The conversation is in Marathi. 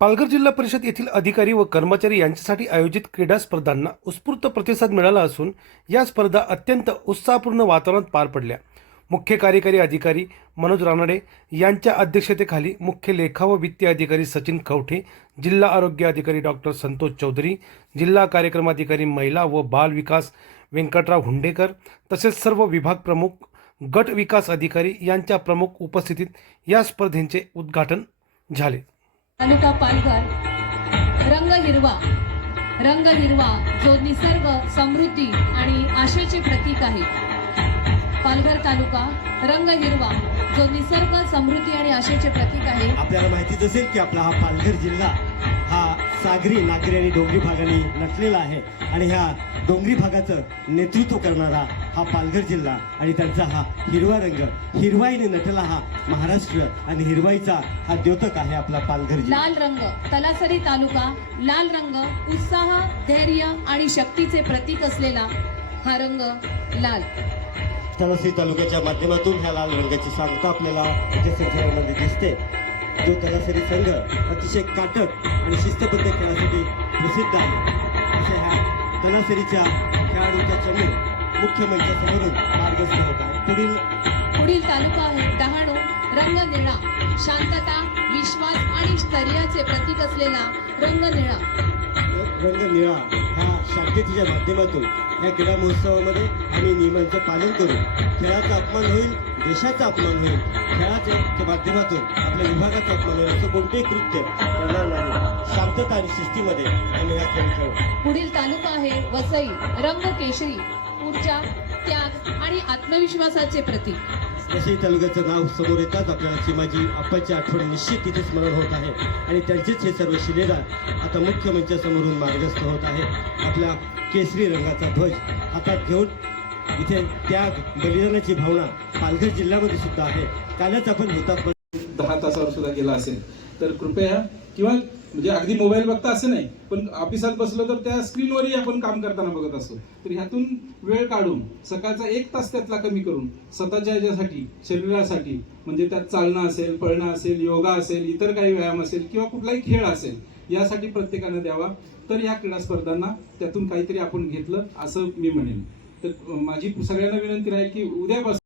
पालघर जिल्हा परिषद येथील अधिकारी व कर्मचारी यांच्यासाठी आयोजित क्रीडा स्पर्धांना उत्स्फूर्त प्रतिसाद मिळाला असून या स्पर्धा अत्यंत उत्साहपूर्ण वातावरणात पार पडल्या। मुख्य कार्यकारी अधिकारी मनोज रानडे यांच्या अध्यक्षतेखाली मुख्य लेखा व वित्तीय अधिकारी सचिन कवठे, जिल्हा आरोग्य अधिकारी डॉक्टर संतोष चौधरी, जिल्हा कार्यक्रम अधिकारी महिला व बाल विकास व्यंकटराव हुंडेकर तसेच सर्व विभाग प्रमुख, गट विकास अधिकारी यांच्या प्रमुख उपस्थितीत या स्पर्धेचे उद्घाटन झाले। तालुका पालघर रंग हिरवा जो निसर्ग समृद्धी आणि आशेचे प्रतीक आहे। पालघर तालुका रंग हिरवा जो निसर्ग समृद्धी आणि आशेचे प्रतीक आहे। आपल्याला माहितीच असेल की आपला हा पालघर जिल्हा हा सागरी, नागरी आणि डोंगरी भागाने नटलेला आहे आणि ह्या डोंगरी भागाचं नेतृत्व करणारा हा पालघर जिल्हा आणि त्यांचा हा हिरवा रंग, हिरवाईने नटला हा महाराष्ट्र आणि हिरवाईचा हा द्योतक आहे आपला पालघर जिल्हा। लाल रंग तलासरी तालुका, लाल रंग उत्साह, धैर्य आणि शक्तीचे प्रतीक असलेला हा रंग लाल। तलासरी तालुक्याच्या माध्यमातून ह्या लाल रंगाची सांगता आपल्याला इथे संचारामध्ये दिसते। जो तलासरी संघ अतिशय काटक आणि शिस्तबद्ध खेळासाठी प्रसिद्ध आहे, अशा ह्या तलासरीच्या खेळाडूंचा चमू मुख्य मंचासमोरून मार्गस्थ होत आहे। पुढील तालुका आहे डहाणू, रंग निळा, शांतता, विश्वास आणि स्थैर्याचे प्रतीक असलेला रंग निळा। रंग निळा ह्या शांततेच्या माध्यमातून या क्रीडा महोत्सवामध्ये आम्ही नियमांचं पालन करू, खेळाचा अपमान होईल, देशाचा अपमान होईल, खेळाच्या माध्यमातून आपल्या विभागाचा अपमान होईल असं कोणतेही कृत्य करणार नाही। शांतता आणि शिस्तीमध्ये आम्ही हा खेळ खेळू। पुढील तालुका आहे वसई, रंग केशरी, ऊर्जा, त्याग आणि आत्मविश्वासाचे प्रतीक। वसई तालुक्याचं नाव समोर येतात आपल्याला चिमाजी आप्पाची आठवण निश्चित तिथे स्मरण होत आहे आणि त्यांचेच हे सर्व शिलेदार आता मुख्य मंचासमोरून मार्गस्थ होत आहे। आपला केसरी रंगाचा ध्वज हातात घेऊन इथे त्याग, बलिदानाची भावना पालघर जिल्ह्यामध्ये सुद्धा आहे। कालच आपण हुतात्मा 10 तासावर सुद्धा गेला असेल तर कृपया, किंवा म्हणजे अगदी मोबाईल बघता असं नाही, पण ऑफिसात बसलो तर त्या स्क्रीनवरही आपण काम करताना बघत असतो, तर ह्यातून वेळ काढून सकाळचा 1 तास त्यातला कमी करून स्वतःच्या ह्याच्यासाठी, शरीरासाठी, म्हणजे त्यात चालणं असेल, पळणं असेल, योगा असेल, इतर काही व्यायाम असेल किंवा कुठलाही खेळ असेल, यासाठी प्रत्येकानं द्यावा। तर ह्या क्रीडा स्पर्धांना त्यातून काहीतरी आपण घेतलं असं मी म्हणेन। तर माझी सगळ्यांना विनंती आहे की उद्यापासून